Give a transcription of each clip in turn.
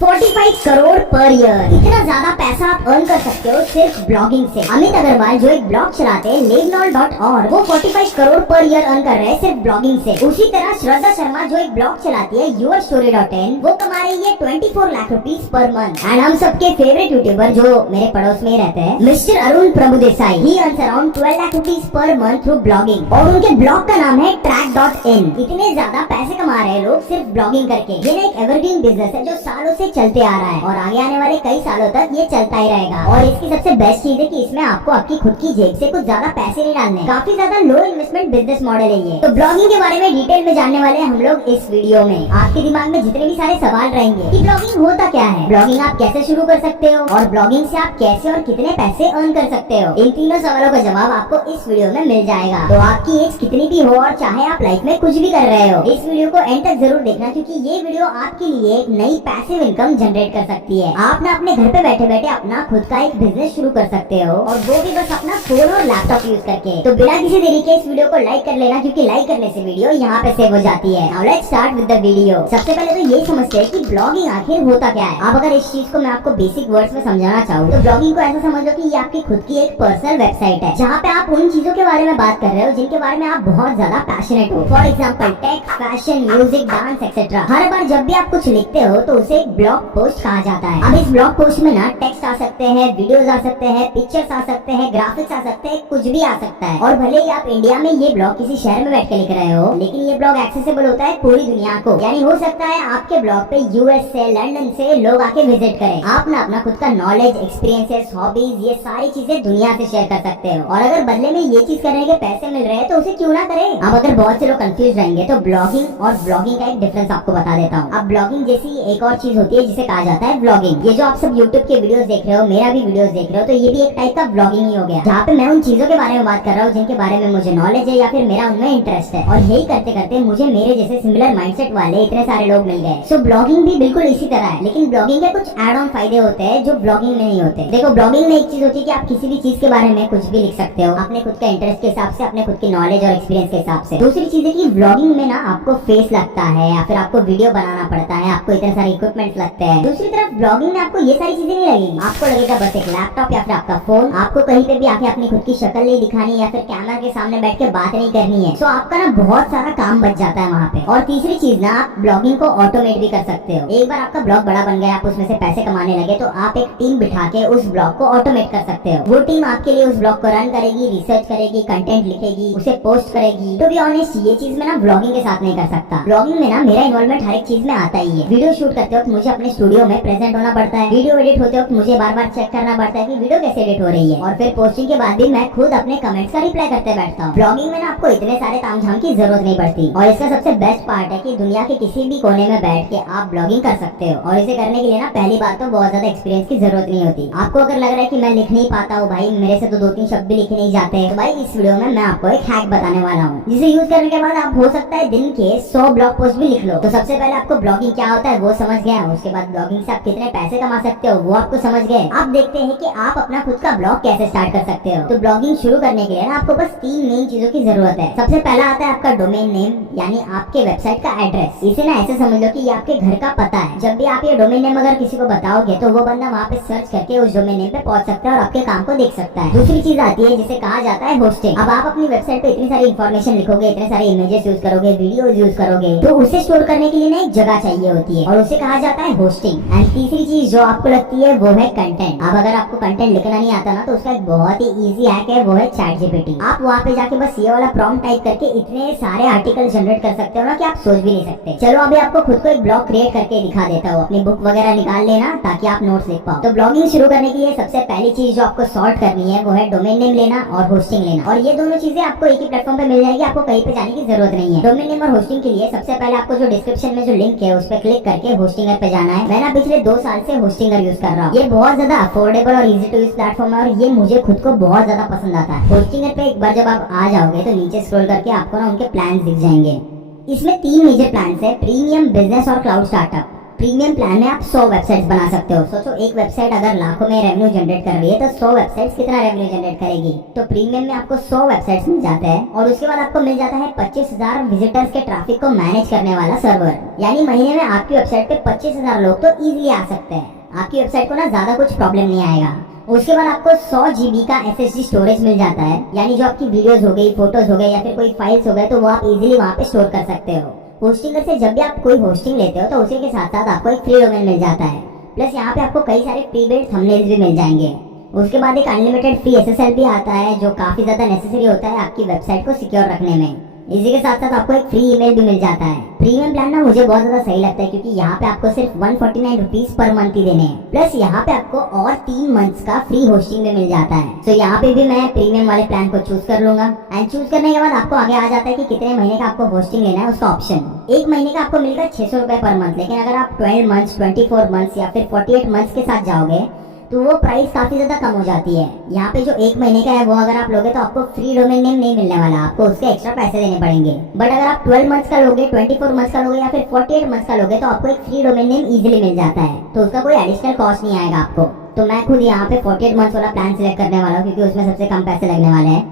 45 crore per year, इतना ज्यादा पैसा आप अर्न कर सकते हो सिर्फ ब्लॉगिंग से। अमित अग्रवाल जो एक ब्लॉग चलाते हैं legnol.org, वो 45 करोड़ पर ईयर अर्न कर रहे हैं सिर्फ ब्लॉगिंग से। उसी तरह श्रद्धा शर्मा जो एक ब्लॉग चलाती है yourstory.in, वो कमा रही है 24 lakh rupees per month. And हम सबके फेवरेट यूट्यूबर जो मेरे पड़ोस में ही रहते हैं, मिस्टर अरुण प्रभुदेसाई, ही earns around 12 lakh rupees per month through blogging, और उनके ब्लॉग का नाम है track.in। इतने ज्यादा पैसे कमा रहे हैं लोग सिर्फ ब्लॉगिंग करके। ये एक एवरग्रीन बिजनेस है जो सालों से चलते आ रहा है और आगे आने वाले कई सालों तक ये चलता ही रहेगा। और इसकी सबसे बेस्ट चीज है कि इसमें आपको आपकी खुद की जेब से कुछ ज्यादा पैसे नहीं डालने, काफी ज्यादा लो इन्वेस्टमेंट बिजनेस मॉडल है ये। तो ब्लॉगिंग के बारे में डिटेल में जानने वाले हैं हम लोग इस वीडियो में। आपके दिमाग में जितने भी सारे सवाल रहेंगे कि ब्लॉगिंग होता क्या है, ब्लॉगिंग आप कैसे शुरू कर सकते हो, और ब्लॉगिंग से आप कैसे और कितने पैसे अर्न कर सकते हो, इन तीनों सवालों का जवाब आपको इस वीडियो में मिल जाएगा। तो आपकी एज कितनी भी हो और चाहे आप लाइफ में कुछ भी कर रहे हो, इस वीडियो को एंड तक जरूर देखना, क्योंकि ये वीडियो आपके लिए एक नई पैसिव इनकम जनरेट कर सकती है। आप ना अपने घर पे बैठे बैठे अपना खुद का एक बिजनेस शुरू कर सकते हो, और वो भी बस अपना फोन और लैपटॉप यूज करके। तो बिना किसी देरी के इस वीडियो को लाइक कर लेना, क्योंकि लाइक करने से वीडियो यहाँ पे सेव हो जाती है। Now let's start with the video. सबसे पहले तो ये समझते हैं कि ब्लॉगिंग आखिर होता क्या है। अब अगर इस चीज को मैं आपको बेसिक वर्ड्स में समझाना चाहूँ तो ब्लॉगिंग को ऐसा समझ लो कि ये आपकी खुद की एक पर्सनल वेबसाइट है, जहाँ पे आप उन चीजों के बारे में बात कर रहे हो जिनके बारे में आप बहुत ज्यादा पैशनेट हो। For example tech, fashion, music, dance etcetera. हर बार जब भी आप कुछ लिखते हो तो उसे एक ब्लॉग पोस्ट कहा जाता है। अब इस ब्लॉग पोस्ट में ना टेक्स्ट आ सकते हैं, वीडियोस आ सकते हैं, पिक्चर्स आ सकते हैं, ग्राफिक्स आ सकते हैं, कुछ भी आ सकता है। और भले ही आप इंडिया में ये ब्लॉग किसी शहर में बैठ के लिख रहे हो, लेकिन ये ब्लॉग एक्सेसिबल होता है पूरी दुनिया को। यानी हो सकता है आपके ब्लॉग पे यूएस से, लंदन से लोग आके विजिट करें। आप ना अपना खुद का नॉलेज, एक्सपीरियंसेस, हॉबीज, ये सारी चीजें दुनिया से शेयर कर सकते हो। और अगर बदले में ये चीज करने के पैसे मिल रहे हैं तो उसे क्यों ना करें। अब अगर बहुत से लोग कंफ्यूज रहेंगे तो ब्लॉगिंग और ब्लॉगिंग का एक डिफरेंस आपको बता देता हूँ। अब ब्लॉगिंग जैसी एक और चीज होती है जिसे कहा जाता है व्लॉगिंग। ये जो आप सब यूट्यूब के वीडियोस देख रहे हो, मेरा भी वीडियोस देख रहे हो, तो ये भी एक टाइप का व्लॉगिंग ही हो गया, जहाँ पे मैं उन चीजों के बारे में बात कर रहा हूँ जिनके बारे में मुझे नॉलेज है या फिर मेरा उनमें इंटरेस्ट है। और यही करते करते मुझे मेरे जैसे सिमिलर माइंडसेट वाले इतने सारे लोग मिल गए। सो ब्लॉगिंग भी बिल्कुल इसी तरह है, लेकिन ब्लॉगिंग के कुछ एड ऑन फायदे होते हैं जो ब्लॉगिंग में नहीं होते। देखो, ब्लॉगिंग में एक चीज होती है कि आप किसी भी चीज के बारे में कुछ भी लिख सकते हो अपने खुद का इंटरेस्ट के हिसाब से, अपने खुद की नॉलेज और एक्सपीरियंस के हिसाब से। दूसरी चीज है कि ब्लॉगिंग में ना आपको फेस लगता है या फिर आपको वीडियो बनाना पड़ता है, आपको इतने सारे इक्विपमेंट लगते हैं। दूसरी तरफ ब्लॉगिंग में आपको ये सारी चीजें नहीं लगेगी, आपको लगेगा बस एक लैपटॉप या फिर आपका फोन। आपको कहीं पे भी आके अपनी खुद की शक्ल नहीं दिखानी या फिर कैमरा के सामने बैठ के बात नहीं करनी है। सो आपका ना बहुत सारा काम बच जाता है वहाँ पे। और तीसरी चीज ना, आप ब्लॉगिंग को ऑटोमेट भी कर सकते हो। एक बार आपका ब्लॉग बड़ा बन गया, आप उसमें से पैसे कमाने लगे, तो आप एक टीम बिठा के उस ब्लॉग को ऑटोमेट कर सकते हो। वो टीम आपके लिए उस ब्लॉग को रन करेगी, रिसर्च करेगी, कंटेंट लिखेगी, उसे पोस्ट करेगी। तो बी ऑनेस्ट, ये चीज मैं ना ब्लॉगिंग के साथ नहीं कर सकता। ब्लॉगिंग में ना मेरा इन्वॉल्वमेंट हर एक चीज में आता ही है। वीडियो शूट करते वक्त मुझे अपने स्टूडियो में प्रेजेंट होना पड़ता है, वीडियो एडिट होते वक्त मुझे बार बार चेक करना पड़ता है कि वीडियो कैसे एडिट हो रही है, और फिर पोस्टिंग के बाद भी मैं खुद अपने कमेंट्स का रिप्लाई करते बैठता हूँ। ब्लॉगिंग में ना आपको इतने सारे तामझाम की जरूरत नहीं पड़ती, और इसका सबसे बेस्ट पार्ट है कि दुनिया के किसी भी कोने में बैठ के आप ब्लॉगिंग कर सकते हो। और इसे करने के लिए ना पहली बात तो बहुत ज्यादा एक्सपीरियंस की जरूरत नहीं होती। आपको अगर लग रहा है कि मैं लिख नहीं पाता हूँ भाई, मेरे से तो 2-3 शब्द भी लिखे नहीं जाते, तो भाई इस वीडियो में मैं आपको एक हैक बताने वाला हूँ, जिसे यूज करने के बाद आप हो सकता है दिन के 100 ब्लॉग पोस्ट भी लिख लो। तो सबसे पहले आपको ब्लॉगिंग क्या होता है वो समझ गए, उसके बाद ब्लॉगिंग से आप कितने पैसे कमा सकते हो वो आपको समझ गए। अब देखते हैं कि आप अपना खुद का ब्लॉग कैसे स्टार्ट कर सकते हो। तो ब्लॉगिंग शुरू करने के लिए ना आपको बस 3 मेन चीजों की जरूरत है। सबसे पहला आता है आपका डोमेन नेम, यानी आपके वेबसाइट का एड्रेस। इसे ना ऐसे समझ लो कि ये आपके घर का पता है। जब भी आप ये डोमेन नेम अगर किसी को बताओगे तो वो बंदा वहाँ पे सर्च करके उस डोमेन नेम पे पहुंच सकता है और आपके काम को देख सकता है। दूसरी चीज आती है जिसे कहा जाता है होस्टिंग। अब आप अपनी वेबसाइट पे इतनी सारी इन्फॉर्मेशन लिखोगे, इतने सारे इमेजेस यूज करोगे, वीडियोस यूज करोगे, तो उसे स्टोर करने के लिए ना एक जगह चाहिए होती है, और उसे कहा जाता है होस्टिंग। एंड तीसरी चीज जो आपको लगती है वो है कंटेंट। अब अगर आपको कंटेंट लिखना नहीं आता ना, तो उसका एक बहुत ही इजी हैक है, वो है ChatGPT। आप वहाँ पे जाके बस ये वाला प्रॉम्प्ट टाइप करके इतने सारे आर्टिकल जनरेट कर सकते हो ना कि आप सोच भी नहीं सकते। चलो अभी आपको खुद को एक ब्लॉग क्रिएट करके दिखा देता हूँ। अपनी बुक वगैरह निकाल लेना ताकि आप नोट्स लिख पाओ। तो ब्लॉगिंग शुरू करने के लिए सबसे पहली चीज जो आपको सॉर्ट करनी है वो है डोमेन नेम लेना और होस्टिंग लेना, और ये दोनों चीजें आपको एक ही प्लेटफॉर्म पे मिल जाएगी, आपको कहीं पे जाने की जरूरत नहीं है। डोमेन नेम और होस्टिंग के लिए सबसे पहले आपको जो डिस्क्रिप्शन में जो लिंक है उस पर क्लिक करके होस्टिंगर पे जाना है। मैं ना पिछले 2 साल से होस्टिंगर यूज कर रहा हूँ। ये बहुत ज्यादा अफोर्डेबल और इजी टू यूज प्लेटफॉर्म है, और ये मुझे खुद को बहुत ज्यादा पसंद आता है। होस्टिंगर पे एक बार जब आप आ जाओगे तो नीचे स्क्रॉल करके आपको ना उनके प्लान दिख जाएंगे। इसमें 3 मेजर प्लान है, प्रीमियम, बिजनेस और क्लाउड स्टार्टअप। प्रीमियम प्लान में आप 100 वेबसाइट्स बना सकते हो। सोचो एक वेबसाइट अगर लाखों में रेवेन्यू जनरेट कर रही है तो 100 वेबसाइट्स कितना रेवेन्यू जनरेट करेगी। तो प्रीमियम में आपको 100 वेबसाइट्स मिल जाते हैं और उसके बाद आपको मिल जाता है 25,000 विजिटर्स के ट्रैफिक को मैनेज करने वाला सर्वर। यानी महीने में आपकी वेबसाइट पे 25,000 लोग तो इजीली आ सकते हैं। आपकी वेबसाइट को ना ज्यादा कुछ प्रॉब्लम नहीं आएगा। उसके बाद आपको 100 GB का SSD स्टोरेज मिल जाता है, यानी जो आपकी वीडियोस हो गई, फोटोज हो गए या फिर कोई फाइल्स हो गए तो वो आप इजीली वहाँ पे स्टोर कर सकते हो। होस्टिंगर से जब भी आप कोई होस्टिंग लेते हो तो उसी के साथ साथ आपको एक फ्री डोमेन मिल जाता है। प्लस यहाँ पे आपको कई सारे प्री बिल्ट थंबनेल्स भी मिल जाएंगे। उसके बाद एक अनलिमिटेड फ्री SSL भी आता है जो काफी ज्यादा नेसेसरी होता है आपकी वेबसाइट को सिक्योर रखने में। इसी के साथ साथ आपको एक फ्री ईमेल भी मिल जाता है। प्रीमियम प्लान ना मुझे बहुत ज्यादा सही लगता है क्योंकि यहाँ पे आपको सिर्फ 149 रुपीज पर मंथ ही देने हैं। प्लस यहाँ पे आपको और 3 मंथ्स का फ्री होस्टिंग भी मिल जाता है। तो यहाँ पे भी मैं प्रीमियम वाले प्लान को चूज कर लूंगा। एंड चूज करने के बाद आपको आगे आ जाता है कि कितने महीने का आपको होस्टिंग लेना है उसका ऑप्शन। एक महीने का आपको मिलेगा 600 रुपए पर मंथ, लेकिन अगर आप 12 मंथ्स, 24 मंथ्स या फिर 48 मंथ्स के साथ जाओगे तो वो प्राइस काफी ज्यादा कम हो जाती है। यहाँ पे जो एक महीने का है वो अगर आप लोगे तो आपको फ्री डोमेन नेम नहीं मिलने वाला, आपको उसके एक्स्ट्रा पैसे देने पड़ेंगे। बट अगर आप 12 मंथ्स का लोगे, 24 मंथ्स का लोगे या फिर 48 मंथ्स का लोगे तो आपको एक फ्री डोमेन नेम इजीली मिल जाता है, तो उसका कोई एडिशनल कॉस्ट नहीं आएगा आपको। तो मैं खुद यहाँ पे 48 मंथ्स वाला प्लान सिलेक्ट करने वाला हूँ क्योंकि उसमें सबसे कम पैसे लगने वाले हैं।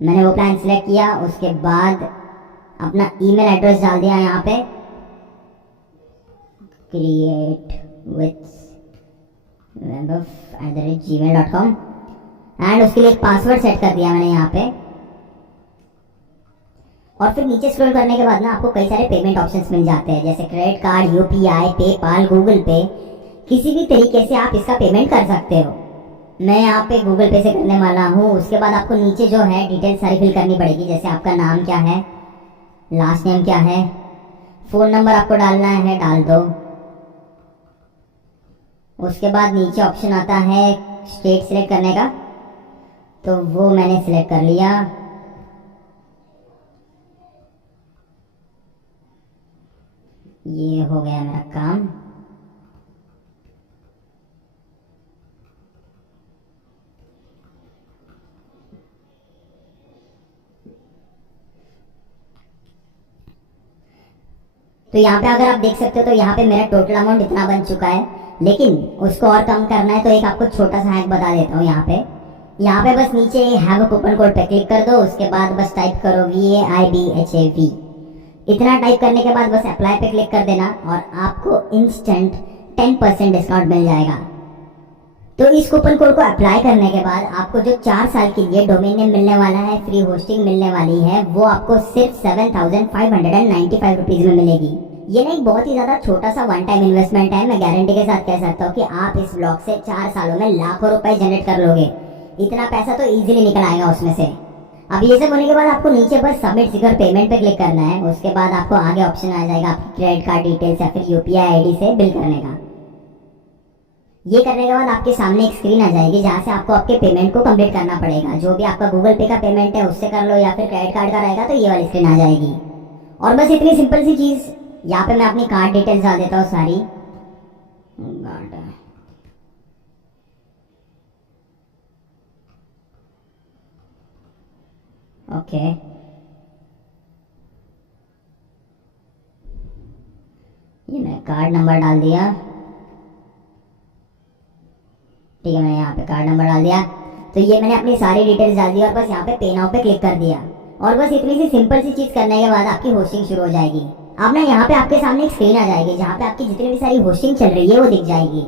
मैंने वो प्लान सिलेक्ट किया, उसके बाद अपना ईमेल एड्रेस डाल दिया यहाँ पे createwith@gmail.com एंड उसके लिए एक पासवर्ड सेट कर दिया मैंने यहाँ पे। और फिर नीचे स्क्रॉल करने के बाद ना आपको कई सारे पेमेंट ऑप्शंस मिल जाते हैं, जैसे credit card, UPI, PayPal, Google पे। किसी भी तरीके से आप इसका पेमेंट कर सकते हो। मैं यहाँ पे गूगल पे से करने वाला हूँ। उसके बाद आपको नीचे जो है डिटेल्स सारी फिल करनी पड़ेगी, जैसे आपका नाम क्या है, लास्ट नेम क्या है, फ़ोन नंबर आपको डालना है, डाल दो। उसके बाद नीचे ऑप्शन आता है स्टेट सिलेक्ट करने का, तो वो मैंने सिलेक्ट कर लिया। ये हो गया मेरा काम। तो यहाँ पे अगर आप देख सकते हो तो यहाँ पे मेरा टोटल अमाउंट इतना बन चुका है, लेकिन उसको और कम करना है तो एक आपको छोटा सा हैक बता देता हूँ। यहाँ पे बस नीचे हैव अ कूपन कोड पे क्लिक कर दो। उसके बाद बस टाइप करो VAIBHAV। इतना टाइप करने के बाद बस अप्लाई पे क्लिक कर देना और आपको इंस्टेंट 10% डिस्काउंट मिल जाएगा। तो इस कूपन कोड को अप्लाई करने के बाद आपको जो 4 साल के लिए डोमेन नेम मिलने वाला है, फ्री होस्टिंग मिलने वाली है, वो आपको सिर्फ 7,595 रुपीज में मिलेगी। ये ना एक बहुत ही ज्यादा छोटा सा वन टाइम इन्वेस्टमेंट है। मैं गारंटी के साथ कह सकता हूँ कि आप इस ब्लॉग से 4 सालों में लाखों रुपए जनरेट कर लोगे। इतना पैसा तो इजीली निकल आएगा उसमें से। अब ये सब होने के बाद आपको नीचे बस सबमिट सिक्योर पेमेंट पे क्लिक करना है। उसके बाद आपको आगे ऑप्शन आ जाएगा आपकी क्रेडिट कार्ड डिटेल्स या फिर UPI ID से बिल करने का। ये करने के बाद आपके सामने एक स्क्रीन आ जाएगी जहाँ से आपको आपके पेमेंट को कंप्लीट करना पड़ेगा। जो भी आपका गूगल पे का पेमेंट है उससे कर लो या फिर क्रेडिट कार्ड का रहेगा तो ये वाली स्क्रीन आ जाएगी। और बस इतनी सिंपल सी चीज़। यहाँ पे मैं अपनी कार्ड डिटेल्स डाल देता हूँ सारी। ओके, ये मैं कार्ड नंबर डाल दिया। ठीक है, मैंने यहाँ पे कार्ड नंबर डाल दिया। तो ये मैंने अपनी सारी डिटेल्स डाल दी और बस यहाँ पे पे नाउ पे क्लिक कर दिया। और बस इतनी सी सिंपल सी चीज़ करने के बाद आपकी होस्टिंग शुरू हो जाएगी। अब ना यहाँ पे आपके सामने एक स्क्रीन आ जाएगी जहाँ पे आपकी जितनी भी सारी होस्टिंग चल रही है वो दिख जाएगी।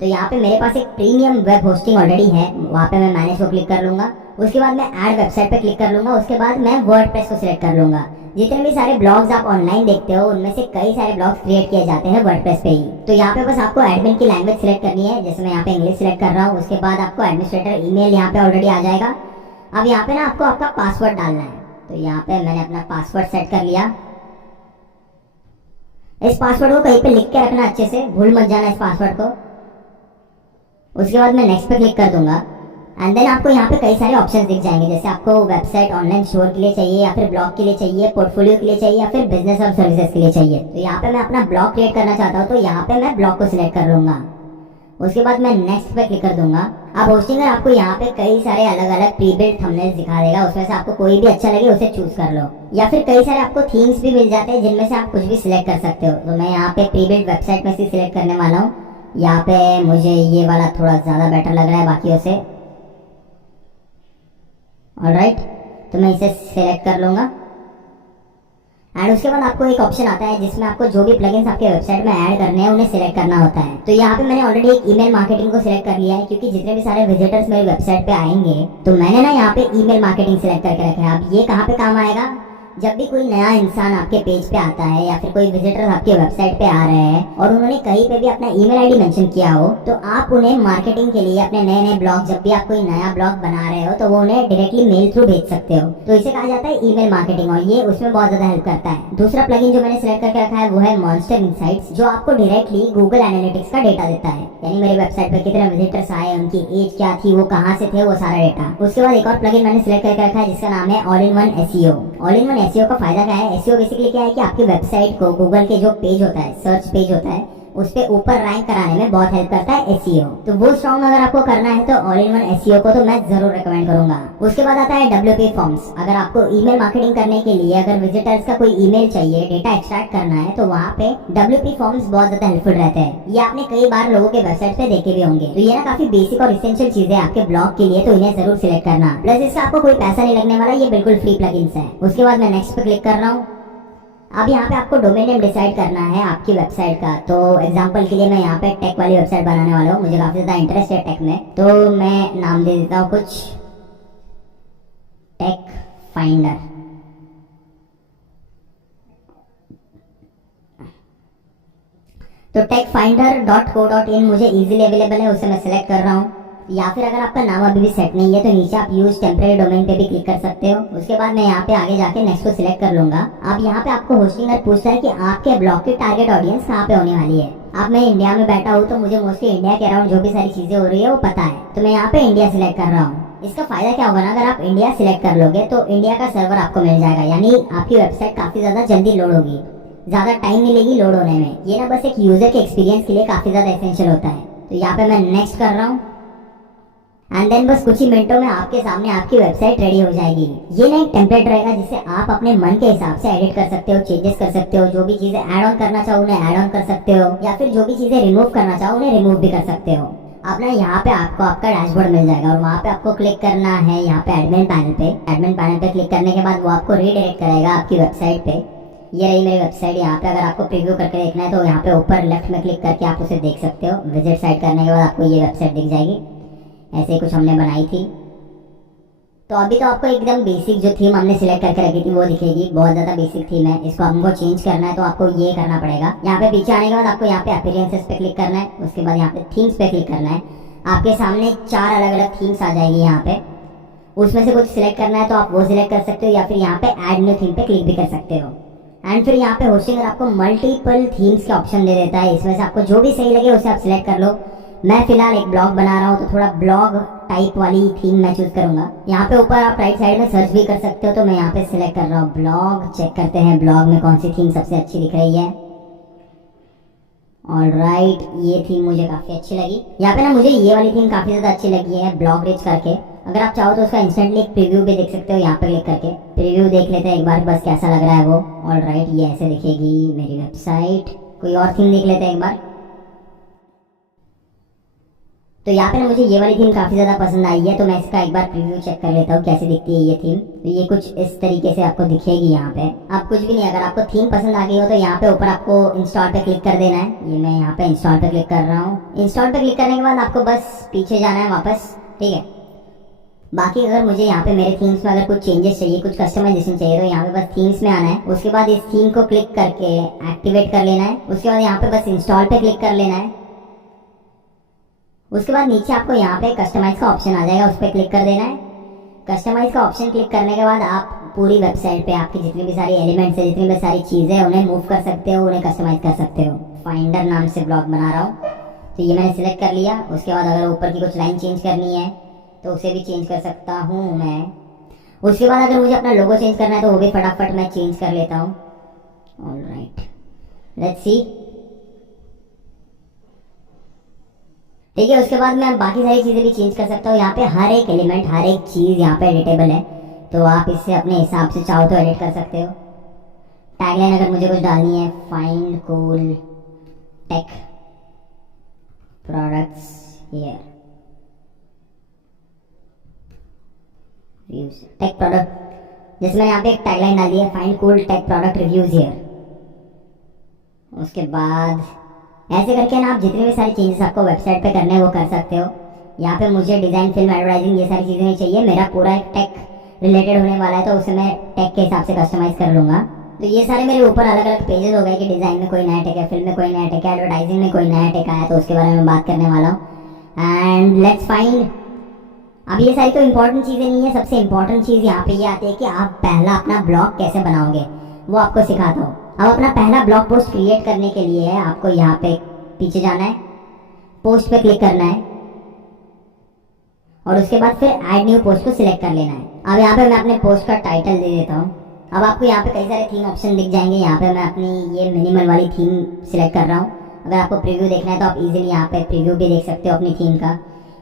तो यहाँ पे मेरे पास एक प्रीमियम वेब होस्टिंग ऑलरेडी है, वहाँ पे मैं मैनेज को क्लिक कर लूँगा। उसके बाद मैं ऐड वेबसाइट पे क्लिक कर लूँगा। उसके बाद मैं वर्डप्रेस को सिलेक्ट कर लूँगा। जितने भी सारे ब्लॉग्स आप ऑनलाइन देखते हो उनमें से कई सारे ब्लॉग्स क्रिएट किए जाते हैं वर्डप्रेस पे ही। तो यहाँ पे बस आपको एडमिन की लैंग्वेज सिलेक्ट करनी है, जैसे मैं यहाँ पे इंग्लिश सिलेक्ट कर रहा हूँ। उसके बाद आपको एडमिनिस्ट्रेटर ईमेल यहाँ पे ऑलरेडी आ जाएगा। अब यहाँ पे ना आपको आपका पासवर्ड डालना है। तो यहाँ पे मैंने अपना पासवर्ड सेट कर लिया। इस पासवर्ड को कहीं पे लिख के रखना, अच्छे से भूल मत जाना इस पासवर्ड को। उसके बाद मैं नेक्स्ट पे क्लिक कर दूंगा एंड देन आपको यहाँ पे कई सारे ऑप्शंस दिख जाएंगे, जैसे आपको वेबसाइट ऑनलाइन स्टोर के लिए चाहिए या फिर ब्लॉग के लिए चाहिए, पोर्टफोलियो के लिए चाहिए या फिर बिजनेस और सर्विसेज के लिए चाहिए। तो यहाँ पे मैं अपना ब्लॉग क्रिएट करना चाहता हूँ तो यहाँ पे मैं ब्लॉग को सिलेक्ट कर लूंगा। उसके बाद मैं नेक्स्ट पे क्लिक कर दूंगा। अब होस्टिंगर आपको यहाँ पे कई सारे अलग अलग प्री बिल्ट थंबनेल्स दिखा देगा, उसमें से आपको कोई भी अच्छा लगे उसे चूज कर लो। या फिर कई सारे आपको थीम्स भी मिल जाते हैं जिनमें से आप कुछ भी सिलेक्ट कर सकते हो। तो मैं यहाँ पे प्री बिल्ट वेबसाइट में से सिलेक्ट करने वाला हूँ। यहाँ पे मुझे ये वाला थोड़ा ज़्यादा बेटर लग रहा है बाकियों से। ऑलराइट, तो मैं इसे सिलेक्ट कर लूँगा। एंड उसके बाद आपको एक ऑप्शन आता है जिसमें आपको जो भी प्लगइन्स आपके वेबसाइट में ऐड करने हैं उन्हें सिलेक्ट करना होता है। तो यहाँ पे मैंने ऑलरेडी एक ईमेल मार्केटिंग को सिलेक्ट कर लिया है, क्योंकि जितने भी सारे विजिटर्स मेरी वेबसाइट पे आएंगे तो मैंने ना यहाँ पे ईमेल मार्केटिंग सिलेक्ट करके रखा है। अब ये कहाँ पे काम आएगा, जब भी कोई नया इंसान आपके पेज पे आता है या फिर कोई विजिटर आपके वेबसाइट पे आ रहे हैं और उन्होंने कहीं पे भी अपना ईमेल आईडी मेंशन किया हो, तो आप उन्हें मार्केटिंग के लिए अपने नए नए ब्लॉग, जब भी आप कोई नया ब्लॉग बना रहे हो तो वो उन्हें डायरेक्टली मेल थ्रू भेज सकते हो। तो इसे कहा जाता है ईमेल मार्केटिंग, और ये उसमें बहुत ज्यादा हेल्प करता है। दूसरा प्लगइन जो मैंने सिलेक्ट करके रखा है वो है मॉन्स्टर इनसाइट्स, जो आपको डायरेक्टली गूगल एनालिटिक्स का डेटा देता है, यानी मेरी वेबसाइट पे कितने विजिटर्स आए, उनकी एज क्या थी, वो कहाँ से थे, वो सारा डेटा। उसके बाद एक और प्लगइन मैंने सिलेक्ट करके रखा है जिसका नाम है all in one SEO. All in one SEO का फायदा क्या है, एसईओ बेसिकली क्या है कि आपकी वेबसाइट को गूगल के जो पेज होता है, सर्च पेज होता है, उस पे ऊपर रैंक कराने में बहुत हेल्प करता है एसईओ। तो वो स्ट्रॉन्ग अगर आपको करना है तो ऑल इन वन एसईओ को तो मैं जरूर रेकमेंड करूंगा। उसके बाद आता है डब्ल्यूपी फॉर्म्स। अगर आपको ईमेल मार्केटिंग करने के लिए अगर विजिटर्स का कोई ईमेल चाहिए, डेटा एक्सट्रैक्ट करना है, तो वहाँ पे डब्ल्यूपी फॉर्म्स बहुत ज्यादा हेल्पफुल रहते हैं। ये आपने कई बार लोगों के वेबसाइट पे देखे भी होंगे। तो ये ना काफी बेसिक और इसेंशियल चीजें आपके ब्लॉग के लिए, तो इन्हें जरूर सिलेक्ट करना। प्लस इसका आपको कोई पैसा नहीं लगने वाला, ये बिल्कुल फ्री प्लगइन्स है। उसके बाद मैं नेक्स्ट पे क्लिक कर रहा हूँ। अब यहाँ पे आपको डोमेन नेम डिसाइड करना है आपकी वेबसाइट का। तो एग्जांपल के लिए मैं यहाँ पे टेक वाली वेबसाइट बनाने वाला हूँ, मुझे काफी ज्यादा इंटरेस्ट है टेक में, तो मैं नाम दे देता हूँ कुछ टेक फाइंडर। तो techfinder.co.in मुझे इजीली अवेलेबल है, उसे मैं सिलेक्ट कर रहा हूँ। या फिर अगर आपका नाम अभी भी सेट नहीं है तो नीचे आप यूज टेम्परेरी डोमेन पे भी क्लिक कर सकते हो। उसके बाद मैं यहाँ पे आगे जाके नेक्स्ट को सिलेक्ट कर लूंगा। अब यहाँ पे आपको होस्टिंगर पूछता है कि आपके ब्लॉग की टारगेट ऑडियंस कहाँ पे होने वाली है। अब मैं इंडिया में बैठा हूँ तो मुझे मोस्टली इंडिया के अराउंड जो भी सारी चीजें हो रही है वो पता है, तो मैं यहाँ पे इंडिया सिलेक्ट कर रहा हूँ। इसका फायदा क्या होगा ना, अगर आप इंडिया सिलेक्ट कर लोगे तो इंडिया का सर्वर आपको मिल जाएगा, यानी आपकी वेबसाइट काफी ज्यादा जल्दी लोड होगी, ज्यादा टाइम नहीं लेगी लोड होने में। ये ना बस एक यूजर के एक्सपीरियंस के लिए काफी ज्यादा एसेंशियल होता है। तो यहाँ पे मैं नेक्स्ट कर रहा हूँ एंड देन बस कुछ ही मिनटों में आपके सामने आपकी वेबसाइट रेडी हो जाएगी। ये ना एक टेम्पलेट रहेगा जिसे आप अपने मन के हिसाब से एडिट कर सकते हो, चेंजेस कर सकते हो, जो भी चीजें ऐड ऑन करना चाहो उन्हें ऐड ऑन कर सकते हो, या फिर जो भी चीजें रिमूव करना चाहो उन्हें रिमूव भी कर सकते हो। अब ना यहाँ पे आपको आपका डैशबोर्ड मिल जाएगा और वहाँ पे आपको क्लिक करना है यहाँ पे एडमिन पैनल पे। एडमिन पैनल पे क्लिक करने के बाद वो आपको रीडायरेक्ट करेगा आपकी वेबसाइट पे। ये रही मेरी वेबसाइट। यहाँ पे अगर आपको प्रीव्यू करके देखना है तो यहाँ पे ऊपर लेफ्ट में क्लिक करके आप उसे देख सकते हो। विजिट साइट करने के बाद आपको ये वेबसाइट दिख जाएगी, ऐसे ही कुछ हमने बनाई थी। तो अभी तो आपको एकदम बेसिक जो थीम हमने सिलेक्ट करके रखी थी वो दिखेगी, बहुत ज़्यादा बेसिक थीम है। इसको हमको चेंज करना है तो आपको ये करना पड़ेगा। यहाँ पे पीछे आने के बाद आपको यहाँ पे अपीयरेंसेस पे क्लिक करना है, उसके बाद यहाँ पे थीम्स पे क्लिक करना है। आपके सामने 4 अलग अलग थीम्स आ जाएगी यहाँ पे, उसमें से कुछ सिलेक्ट करना है तो आप वो सिलेक्ट कर सकते हो, या फिर यहाँ पे ऐड न्यू थीम पे क्लिक भी कर सकते हो। एंड फिर यहाँ पे होस्टिंगर आपको मल्टीपल थीम्स के ऑप्शन दे देता है, इसमें से आपको जो भी सही लगे उसे आप सिलेक्ट कर लो। मैं फिलहाल एक ब्लॉग बना रहा हूँ तो थोड़ा ब्लॉग टाइप वाली थीम मैं चूज करूंगा। यहाँ पे ऊपर आप राइट साइड में सर्च भी कर सकते हो, तो मैं यहाँ पे सिलेक्ट कर रहा हूँ ब्लॉग। चेक करते हैं ब्लॉग में कौन सी थीम सबसे अच्छी दिख रही है। ऑलराइट, ये थीम मुझे काफ़ी अच्छी लगी। यहाँ पे ना मुझे ये वाली थीम काफ़ी ज़्यादा अच्छी लगी है, ब्लॉग रिच करके। अगर आप चाहो तो उसका इंस्टेंटली एक प्रीव्यू भी देख सकते हो, यहाँ पे क्लिक करके प्रीव्यू देख लेते हैं एक बार बस कैसा लग रहा है वो। ऑलराइट, ये ऐसे दिखेगी मेरी वेबसाइट। कोई और थीम देख लेते हैं एक बार। तो यहाँ पे ना मुझे ये वाली थीम काफ़ी ज़्यादा पसंद आई है, तो मैं इसका एक बार प्रीव्यू चेक कर लेता हूँ कैसे दिखती है ये थीम। तो ये कुछ इस तरीके से आपको दिखेगी यहाँ पे। आप कुछ भी नहीं, अगर आपको थीम पसंद आ गई हो तो यहाँ पे ऊपर आपको इंस्टॉल पे क्लिक कर देना है। ये मैं यहाँ पे इंस्टॉल पे क्लिक कर रहा हूँ। इंस्टॉल पे क्लिक करने के बाद आपको बस पीछे जाना है वापस, ठीक है। बाकी अगर मुझे यहाँ पे मेरे थीम्स में अगर कुछ चेंजेस चाहिए, कुछ कस्टमाइजेशन चाहिए, तो यहाँ पे बस थीम्स में आना है। उसके बाद इस थीम को क्लिक करके एक्टिवेट कर लेना है। उसके बाद यहाँ पे बस इंस्टॉल पे क्लिक कर लेना है। उसके बाद नीचे आपको यहाँ पे कस्टमाइज का ऑप्शन आ जाएगा, उस पर क्लिक कर देना है। कस्टमाइज का ऑप्शन क्लिक करने के बाद आप पूरी वेबसाइट पे आपकी जितनी भी सारी एलिमेंट्स है, जितनी भी सारी चीज़ें उन्हें मूव कर सकते हो, उन्हें कस्टमाइज कर सकते हो। फाइंडर नाम से ब्लॉग बना रहा हूँ, तो ये मैंने सिलेक्ट कर लिया। उसके बाद अगर ऊपर की कुछ लाइन चेंज करनी है तो उसे भी चेंज कर सकता हूँ मैं। उसके बाद अगर मुझे अपना लोगो चेंज करना है तो वो भी फटाफट मैं चेंज कर लेता हूँ। Alright, let's see. ठीक है, उसके बाद मैं बाकी सारी चीज़ें भी चेंज कर सकता हूँ। यहाँ पे हर एक एलिमेंट, हर एक चीज़ यहाँ पे एडिटेबल है, तो आप इससे अपने हिसाब से चाहो तो एडिट कर सकते हो। टैगलाइन अगर मुझे कुछ डालनी है, find cool tech products here, reviews tech product, जैसे मैंने यहाँ पे एक टैगलाइन डाल दी है, find cool tech product reviews here. उसके बाद ऐसे करके ना आप जितने भी सारी चेंजेस आपको वेबसाइट पे करने हैं वो कर सकते हो। यहाँ पे मुझे डिज़ाइन, फिल्म, एडवर्टाइजिंग ये सारी चीज़ें नहीं चाहिए, मेरा पूरा एक टेक रिलेटेड होने वाला है, तो उसे मैं टेक के हिसाब से कस्टमाइज़ कर लूँगा। तो ये सारे मेरे ऊपर अलग अलग पेजेस हो गए कि डिज़ाइन में कोई नया टेक है, फिल्म में कोई नया टेक है, एडवर्टाइजिंग में कोई नया टेक आया, तो उसके बारे में बात करने वाला हूँ। एंड लेट्स फाइंड, अब ये सारी तो इंपॉर्टेंट चीज़ें नहीं है, सबसे इंपॉर्टेंट चीज़ यहाँ पे ये आती है कि आप पहला अपना ब्लॉग कैसे बनाओगे, वो आपको सिखाता हूँ। अब अपना पहला ब्लॉग पोस्ट क्रिएट करने के लिए आपको यहाँ पे पीछे जाना है, पोस्ट पे क्लिक करना है और उसके बाद फिर ऐड न्यू पोस्ट को सिलेक्ट कर लेना है। अब यहाँ पे मैं अपने पोस्ट का टाइटल दे देता हूँ। अब आपको यहाँ पे कई सारे थीम ऑप्शन दिख जाएंगे। यहाँ पे मैं अपनी ये मिनिमल वाली थीम सिलेक्ट कर रहा हूँ। अगर आपको प्रीव्यू देखना है तो आप इजीली यहाँ पे प्रीव्यू भी देख सकते हो अपनी थीम का।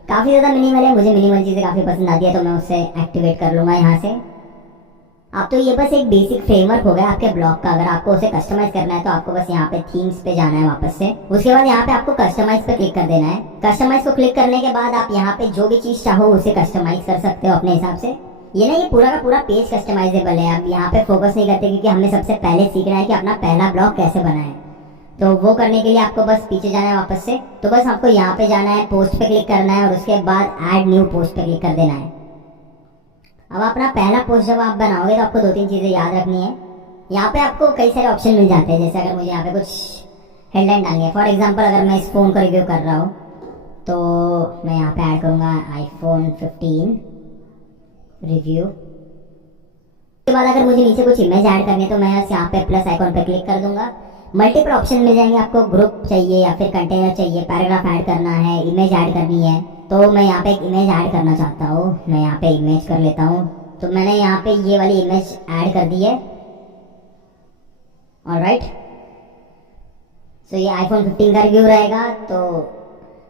काफ़ी ज़्यादा मिनिमल है, मुझे मिनिमल चीज़ें काफ़ी पसंद आती है, तो मैं उससे एक्टिवेट कर लूँगा यहाँ से। अब तो ये बस एक बेसिक फ्रेमवर्क हो गया आपके ब्लॉग का। अगर आपको उसे कस्टमाइज करना है तो आपको बस यहाँ पे थीम्स पे जाना है वापस से। उसके बाद यहाँ पे आपको कस्टमाइज पे क्लिक कर देना है। कस्टमाइज को क्लिक करने के बाद आप यहाँ पे जो भी चीज़ चाहो उसे कस्टमाइज कर सकते हो अपने हिसाब से। ये ना, ये पूरा का पूरा पेज कस्टमाइजेबल है। अब यहाँ पे फोकस नहीं करते क्योंकि हमने सबसे पहले सीखना है कि अपना पहला ब्लॉग कैसे बनाएं। तो वो करने के लिए आपको बस पीछे जाना है वापस से। तो बस आपको यहाँ पे जाना है, पोस्ट पे क्लिक करना है और उसके बाद ऐड न्यू पोस्ट पे क्लिक कर देना है। अब अपना पहला पोस्ट जब आप बनाओगे तो आपको 2-3 चीज़ें याद रखनी है। यहाँ पे आपको कई सारे ऑप्शन मिल जाते हैं, जैसे अगर मुझे यहाँ पे कुछ हेडलाइन डालनी है, फॉर एग्जांपल अगर मैं इस फ़ोन का रिव्यू कर रहा हूँ तो मैं यहाँ पे ऐड करूँगा iPhone 15 रिव्यू। उसके बाद अगर मुझे नीचे कुछ इमेज ऐड करनी है तो मैं यहाँ पे प्लस आइकॉन पे क्लिक कर दूंगा। मल्टीपल ऑप्शन मिल जाएंगे आपको, ग्रुप चाहिए या फिर कंटेनर चाहिए, पैराग्राफ ऐड करना है, इमेज ऐड करनी है। तो मैं यहाँ पे एक इमेज ऐड करना चाहता हूँ, मैं यहाँ पे इमेज कर लेता हूँ। तो मैंने यहाँ पे ये वाली इमेज ऐड कर दी है। ऑलराइट, सो ये iPhone 15 का रिव्यू रहेगा। तो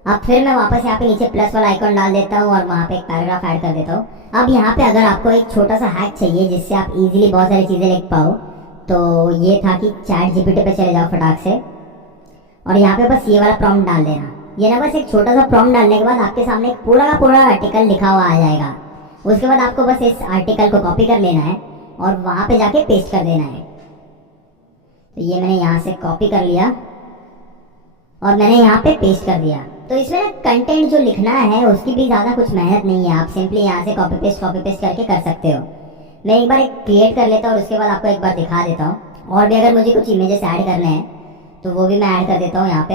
अब फिर मैं वापस यहाँ पे नीचे प्लस वाला आइकॉन डाल देता हूँ और वहाँ पे एक पैराग्राफ ऐड कर देता हूँ। अब यहाँ पे अगर आपको एक छोटा सा हैक चाहिए जिससे आप इजीली बहुत सारी चीज़ें लिख पाओ, तो ये था कि ChatGPT पे चले जाओ फटाक से और यहाँ पे बस ये वाला प्रॉम्प्ट डाल देना। ये ना, बस एक छोटा सा प्रॉम्प्ट डालने के बाद आपके सामने एक पूरा का पूरा आर्टिकल लिखा हुआ आ जाएगा। उसके बाद आपको बस इस आर्टिकल को कॉपी कर लेना है और वहाँ पे जाके पेस्ट कर देना है। तो ये मैंने यहाँ से कॉपी कर लिया और मैंने यहाँ पे पेस्ट कर दिया। तो इसमें ना कंटेंट जो लिखना है उसकी भी ज़्यादा कुछ मेहनत नहीं है, आप सिंपली यहाँ से कॉपी पेस्ट करके कर सकते हो। मैं एक बार एक क्रिएट कर लेता हूँ और उसके बाद आपको एक बार दिखा देता हूँ। और भी अगर मुझे कुछ इमेजेस ऐड करने हैं तो वो भी मैं ऐड कर देता हूँ। यहाँ पे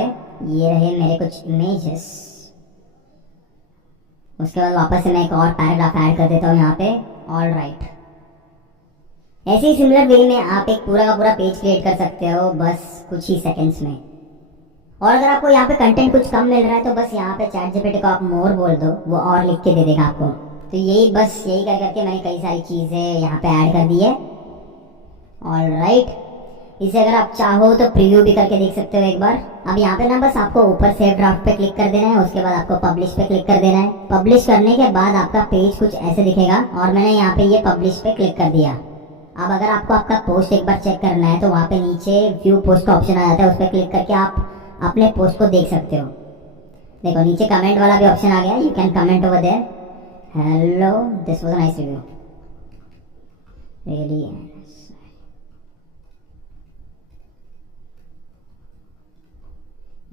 ये रहे मेरे कुछ इमेजेस। उसके बाद वापस से मैं एक और पैराग्राफ ऐड कर देता हूँ यहाँ पे। ऑलराइट, ऐसे ही सिमिलर वे में आप एक पूरा का पूरा पेज क्रिएट कर सकते हो बस कुछ ही सेकेंड्स में। और अगर आपको यहाँ पे कंटेंट कुछ कम मिल रहा है तो बस यहाँ पे ChatGPT को आप मोर बोल दो, वो और लिख के दे देगा आपको। तो यही कर करके मैंने कई सारी चीज़ें यहाँ पे ऐड कर दी है। ऑलराइट, इसे अगर आप चाहो तो प्रीव्यू भी करके देख सकते हो एक बार। अब यहाँ पे ना बस आपको ऊपर सेव ड्राफ्ट पे क्लिक कर देना है, उसके बाद आपको पब्लिश पे क्लिक कर देना है। पब्लिश करने के बाद आपका पेज कुछ ऐसे दिखेगा और मैंने यहाँ पे ये पब्लिश पे क्लिक कर दिया। अब अगर आपको आपका पोस्ट एक बार चेक करना है तो वहाँ पे नीचे व्यू पोस्ट का ऑप्शन आ जाता है, उस पर क्लिक करके आप अपने पोस्ट को देख सकते हो। देखो नीचे कमेंट वाला भी ऑप्शन आ गया, you can comment over there, hello this was a nice review, really.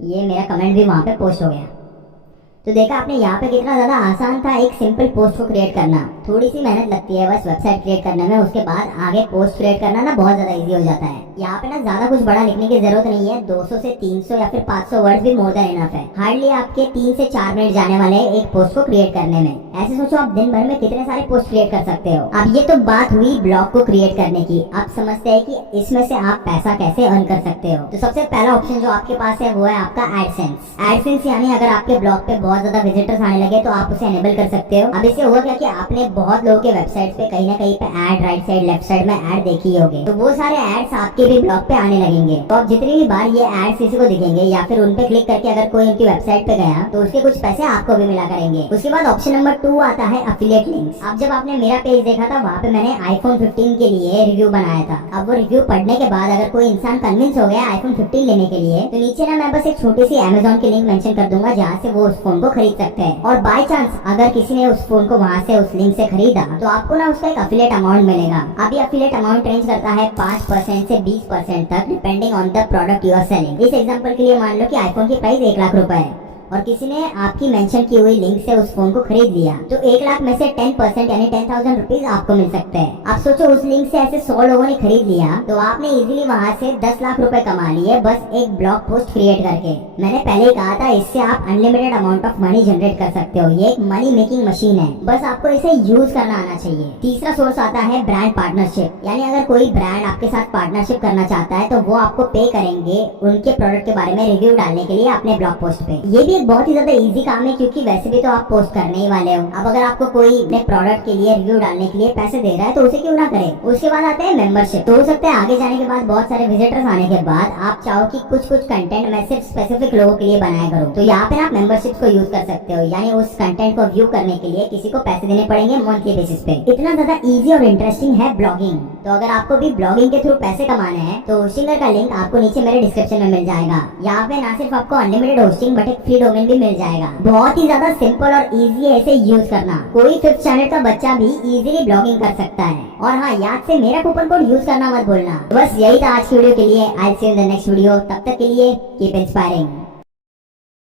ये मेरा कमेंट भी वहाँ पे पोस्ट हो गया। तो देखा आपने यहाँ पे कितना ज़्यादा आसान था एक सिंपल पोस्ट को क्रिएट करना। थोड़ी सी मेहनत लगती है बस वेबसाइट क्रिएट करने में, उसके बाद आगे पोस्ट क्रिएट करना ना बहुत ज़्यादा इजी हो जाता है। यहाँ पे ना ज़्यादा कुछ बड़ा लिखने की जरूरत नहीं है, 200 से 300 या फिर 500 वर्ड भी मोर देन इनफ है। हार्डली आपके 3 से 4 मिनट जाने वाले हैं एक पोस्ट को क्रिएट करने में। ऐसे सोचो आप दिन भर में कितने सारे पोस्ट क्रिएट कर सकते हो। अब ये तो बात हुई ब्लॉग को क्रिएट करने की। अब समझते हैं कि इसमें से आप पैसा कैसे अर्न कर सकते हो। तो सबसे पहला ऑप्शन जो आपके पास है वो है आपका एडसेंस। एडसेंस यानी अगर आपके ब्लॉग पे बहुत ज्यादा विजिटर्स आने लगे तो आप उसे एनेबल कर सकते हो। अब इससे होगा क्या कि आपने बहुत लोगों के वेबसाइट पे कहीं ना कहीं पे add, right side left side में ऐड देखी होगी, तो वो सारे एड्स आपके भी ब्लॉग पे आने लगेंगे। तो आप जितनी भी बार ये एड्स किसी को दिखेंगे या फिर उन पे क्लिक करके अगर कोई उनकी वेबसाइट पे गया तो उसके कुछ पैसे आपको भी मिला करेंगे। उसके बाद ऑप्शन नंबर 2 आता है एफिलिएट लिंक्स। अब जब आपने मेरा पेज देखा था, वहाँ पे मैंने iPhone 15 के लिए रिव्यू बनाया था। अब वो रिव्यू पढ़ने के बाद अगर कोई इंसान कन्विंस हो गया iPhone 15 लेने के लिए, तो नीचे ना मैं बस एक छोटी सी Amazon की लिंक मेंशन कर दूंगा जहाँ से वो उस फोन को खरीद सकते हैं। और बाय चांस अगर किसी ने उस फोन को वहाँ से उस लिंक से खरीदा तो आपको ना उसका एक एफिलिएट अमाउंट मिलेगा। अब ये एफिलिएट अमाउंट रेंज करता है 5% से 20% तक, depending on the product you are selling. इस एग्जांपल के लिए मान लो कि आईफोन की प्राइस 1 लाख रुपए है और किसी ने आपकी मेंशन की हुई लिंक से उस फोन को खरीद लिया, तो 1 लाख में से 10% यानी 10,000 रुपीज आपको मिल सकते हैं। आप सोचो उस लिंक से ऐसे 100 लोगों ने खरीद लिया तो आपने इजीली वहाँ से 10 लाख रुपए कमा लिए बस एक ब्लॉग पोस्ट क्रिएट करके। मैंने पहले ही कहा था इससे आप unlimited amount of money generate कर सकते हो। ये एक मनी मेकिंग मशीन है, बस आपको इसे यूज करना आना चाहिए। तीसरा सोर्स आता है ब्रांड पार्टनरशिप, यानी अगर कोई ब्रांड आपके साथ पार्टनरशिप करना चाहता है तो वो आपको पे करेंगे उनके प्रोडक्ट के बारे में रिव्यू डालने के लिए अपने ब्लॉग पोस्ट पे। ये भी एक बहुत ही ज्यादा इजी काम है क्योंकि वैसे भी तो आप पोस्ट करने ही वाले हो। अब अगर आपको कोई अपने प्रोडक्ट के लिए रिव्यू डालने के लिए पैसे दे रहा है तो उसे क्यों ना करें। उसके बाद आते हैं मेंबरशिप। तो हो सकता है आगे जाने के बाद बहुत सारे विजिटर्स आने के बाद आप चाहो कि कुछ कंटेंट मैं सिर्फ स्पेसिफिक लोगों के लिए बनाया करूँ, तो यहाँ पे आप मेंबरशिप को यूज कर सकते हो, यानी उस कंटेंट को व्यू करने के लिए किसी को पैसे देने पड़ेंगे मंथली बेसिस पे। इतना ज्यादा इजी और इंटरेस्टिंग है ब्लॉगिंग। तो अगर आपको भी ब्लॉगिंग के थ्रू पैसे कमाने हैं तो होस्टिंगर का लिंक आपको नीचे मेरे डिस्क्रिप्शन में मिल जाएगा। यहाँ पे ना सिर्फ आपको अनलिमिटेड होस्टिंग बट एक फ्री डोमेन भी मिल जाएगा। बहुत ही ज्यादा सिंपल और इजी है इसे यूज करना। कोई 5th स्टैंडर्ड का बच्चा भी इजीली ब्लॉगिंग कर सकता है। और हाँ, याद से मेरा कूपन कोड यूज करना मत भूलना। बस यही था आज की वीडियो के लिए। I see you in the next video. तब तक के लिए कीप इंस्पायरिंग।